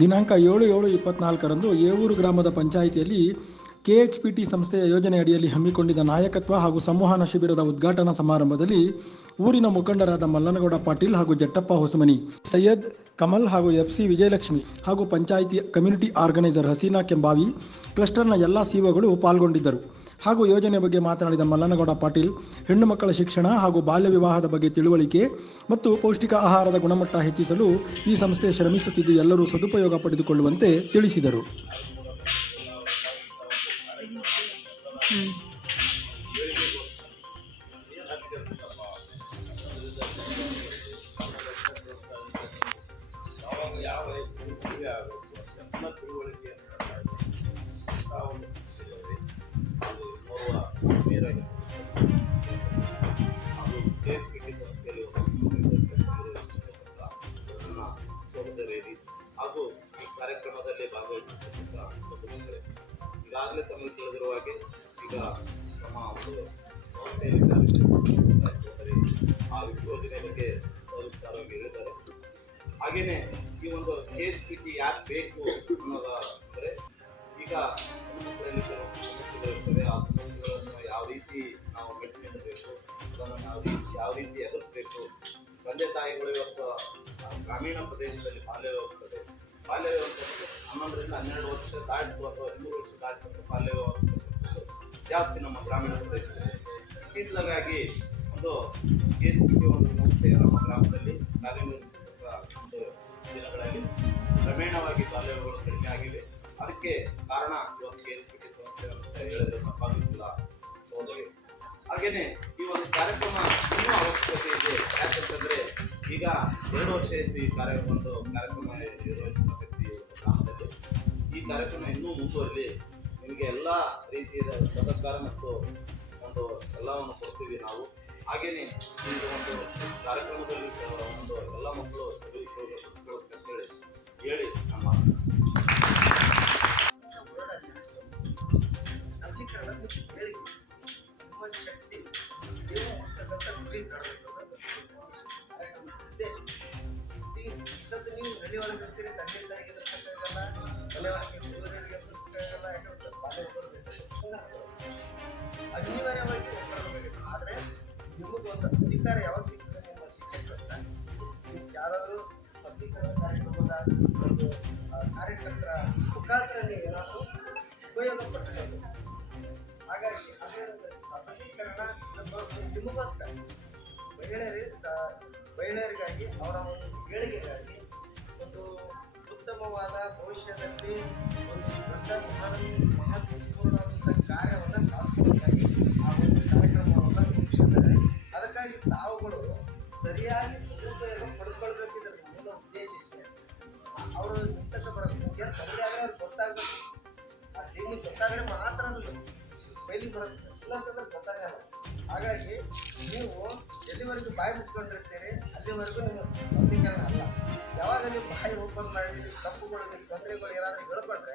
ದಿನಾಂಕ 7/7/24ರಂದು ಏವೂರು ಗ್ರಾಮದ ಪಂಚಾಯಿತಿಯಲ್ಲಿ KHPT ಸಂಸ್ಥೆಯ ಯೋಜನೆ ಅಡಿಯಲ್ಲಿ ಹಮ್ಮಿಕೊಂಡಿದ್ದ ನಾಯಕತ್ವ ಹಾಗೂ ಸಂವಹನ ಶಿಬಿರದ ಉದ್ಘಾಟನಾ ಸಮಾರಂಭದಲ್ಲಿ ಊರಿನ ಮುಖಂಡರಾದ ಮಲ್ಲನಗೌಡ ಪಾಟೀಲ್ ಹಾಗೂ ಜಟ್ಟಪ್ಪ ಹೊಸಮನಿ, ಸೈಯದ್ ಕಮಲ್ ಹಾಗೂ FC ವಿಜಯಲಕ್ಷ್ಮಿ ಹಾಗೂ ಪಂಚಾಯಿತಿ ಕಮ್ಯುನಿಟಿ ಆರ್ಗನೈಸರ್ ಹಸೀನಾ ಕೆಂಬಾವಿ, ಕ್ಲಸ್ಟರ್ನ ಎಲ್ಲ ಸಿಒಗಳು ಪಾಲ್ಗೊಂಡಿದ್ದರು. ಹಾಗೂ ಯೋಜನೆ ಬಗ್ಗೆ ಮಾತನಾಡಿದ ಮಲ್ಲನಗೌಡ ಪಾಟೀಲ್, ಹೆಣ್ಣು ಮಕ್ಕಳ ಶಿಕ್ಷಣ ಹಾಗೂ ಬಾಲ್ಯ ವಿವಾಹದ ಬಗ್ಗೆ ತಿಳುವಳಿಕೆ ಮತ್ತು ಪೌಷ್ಟಿಕ ಆಹಾರದ ಗುಣಮಟ್ಟ ಹೆಚ್ಚಿಸಲು ಈ ಸಂಸ್ಥೆ ಶ್ರಮಿಸುತ್ತಿದ್ದು ಎಲ್ಲರೂ ಸದುಪಯೋಗ ಪಡೆದುಕೊಳ್ಳುವಂತೆ ತಿಳಿಸಿದರು. ಹಾಗೂ ಈ ಕಾರ್ಯಕ್ರಮದಲ್ಲಿ ಭಾಗವಹಿಸಿರ್ತಕ್ಕಂಥ ಮಕ್ಕಳೇ, ಈಗಾಗಲೇ ತಮಗೆ ತಿಳಿದಿರುವ ಹಾಗೆ ಈಗ ನಮ್ಮ ಒಂದು ಸಂಸ್ಥೆಯಲ್ಲಿ ಆ ಯೋಜನೆ ಬಗ್ಗೆ ಸವಿಸ್ತಾರವಾಗಿ ಹೇಳಿದ್ದಾರೆ. ಹಾಗೆಯೇ ಈ ಒಂದು KHPT ಯಾಕೆ ಬೇಕು ಅನ್ನೋದಾದರೆ, ಈಗ ಮಕ್ಕಳಲ್ಲಿ ಕೆಲವು ಸಮಸ್ಯೆಗಳಿರ್ತವೆ. ಆ ಸಮಸ್ಯೆಗಳನ್ನು ಯಾವ ರೀತಿ ನಾವು ಮೆಟ್ಟಿನಿಡಬೇಕು, ಅದನ್ನು ನಾವು ಯಾವ ರೀತಿ ಎದುರಿಸಬೇಕು. ತಂದೆ ತಾಯಿಗಳು ಇವತ್ತು ಗ್ರಾಮೀಣ ಪ್ರದೇಶದಲ್ಲಿ ಬಾಲ್ಯ ವಿವಾಹ 11 ರಿಂದ 12 ವರ್ಷ ದಾಟಿತು ಅಥವಾ 13 ವರ್ಷ ದಾಟಿತು ಬಾಲ್ಯ ವಿವಾಹ ಜಾಸ್ತಿ ನಮ್ಮ ಗ್ರಾಮೀಣ ಪ್ರದೇಶದಲ್ಲಿ. ಇತ್ತೀಚಲಾಗಿ ಒಂದು KHPT ಒಂದು ಸಂಸ್ಥೆಯ ನಮ್ಮ ಗ್ರಾಮದಲ್ಲಿ ಕಾರ್ಯನಿರ್ವಹಿಸುವ ಒಂದು ದಿನಗಳಲ್ಲಿ ಕ್ರಮೇಣವಾಗಿ ಬಾಲ್ಯ ವಿವಾಹಗಳು ಕಡಿಮೆ ಆಗಿವೆ. ಅದಕ್ಕೆ ಕಾರಣ ಇವತ್ತು KHPT ಸಂಸ್ಥೆ ಅಂತ ಹೇಳಿದ್ರೆ ತಪ್ಪಾಗುತ್ತಿಲ್ಲ ಸಹೋದರಿ. ಹಾಗೆಯೇ ಈ ಒಂದು ಕಾರ್ಯಕ್ರಮ ಇನ್ನೂ ಅವಶ್ಯಕತೆ ಇದೆ. ಯಾಕಂತಂದರೆ ಈಗ 2 ವರ್ಷ ಆಯಿತು ಈ ಕಾರ್ಯಕ್ರಮ ನಿರ್ವಹಿಸತಕ್ಕಂಥ ಗ್ರಾಮದಲ್ಲಿ. ಈ ಕಾರ್ಯಕ್ರಮ ಇನ್ನೂ ಮುಂದುವರಲಿ. ನಿಮಗೆ ಎಲ್ಲ ರೀತಿಯ ಸಹಕಾರ ಮತ್ತು ಒಂದು ಎಲ್ಲವನ್ನು ಕೊಡ್ತೀವಿ ನಾವು. ಹಾಗೆಯೇ ಈ ಒಂದು ಕಾರ್ಯಕ್ರಮದಲ್ಲಿ ಒಂದು ಎಲ್ಲ ಮಕ್ಕಳು ಅಂತೇಳಿ ಹೇಳಿ ನಮ್ಮ ಅನಿವಾರ್ಯವಾಗಿ ಆದರೆ ನಿಮಗೊಂದು ಅಧಿಕಾರ ಯಾವಾಗ ಸಿಗ್ತದೆ ನಿಮ್ಮ ಶಿಕ್ಷಕರಿಂದ, ಯಾರಾದರೂ ಸಬಲೀಕರಣ ಕಾರ್ಯಕ್ರಮದ ಒಂದು ಕಾರ್ಯಕರ್ತರ ಮುಖಾಂತರ ನೀವು ಏನಾದರೂ ಉಪಯೋಗ ಪಡಿಸಬೇಕು. ಹಾಗಾಗಿ ಅದೇ ಸಬಲೀಕರಣ ನಿಮಗೋಸ್ಕರ ಮಹಿಳೆಯರಿಗಾಗಿ ಅವರ ಒಂದು ಏಳಿಗೆಗಾಗಿ ಒಂದು ಉತ್ತಮವಾದ ಭವಿಷ್ಯದಲ್ಲಿ ಒಂದು ದೊಡ್ಡ ಮಹತ್ವಪೂರ್ಣವಾದಂಥ ಕಾರ್ಯವನ್ನು ಸಾಧಿಸಬೇಕಾಗಿ ಆ ಒಂದು ಕಾರ್ಯಕ್ರಮವನ್ನು ರೂಪಿಸಿದ್ದಾರೆ. ಅದಕ್ಕಾಗಿ ತಾವುಗಳು ಸರಿಯಾಗಿ ಸದುಪಯೋಗ ಪಡೆದುಕೊಳ್ಬೇಕಿದ್ರೆ ಮೂಲ ಉದ್ದೇಶ ಇದೆ. ಅವರು ನಿಂತಕ್ಕೆ ಬರೋದು ಸರಿಯಾಗಿ ಅವ್ರಿಗೆ ಗೊತ್ತಾಗಬೇಕು. ಆ ಟೀಮಿಗೆ ಗೊತ್ತಾಗಲೇ ಮಾತ್ರ ಅದು ಬಯಲಿಗೆ ಬರುತ್ತೆ, ಇಲ್ಲಂತಂದ್ರೆ ಗೊತ್ತಾಗಲ್ಲ. ಹಾಗಾಗಿ ನೀವು ಎಲ್ಲಿವರೆಗೂ ಬಾಯಿ ಮುಚ್ಕೊಂಡಿರ್ತೀರಿ ಅಲ್ಲಿವರೆಗೂ ನಿಮ್ಮ ಸಬಲೀಕರಣ ಅಲ್ಲ. ಯಾವಾಗ ನೀವು ಬಾಯಿ ಓಪನ್ ಮಾಡಿ ತಪ್ಪುಗಳು, ನಿಮ್ಮ ತೊಂದರೆಗಳು ಏನಾದರೂ ಹೇಳ್ಕೊಂಡ್ರೆ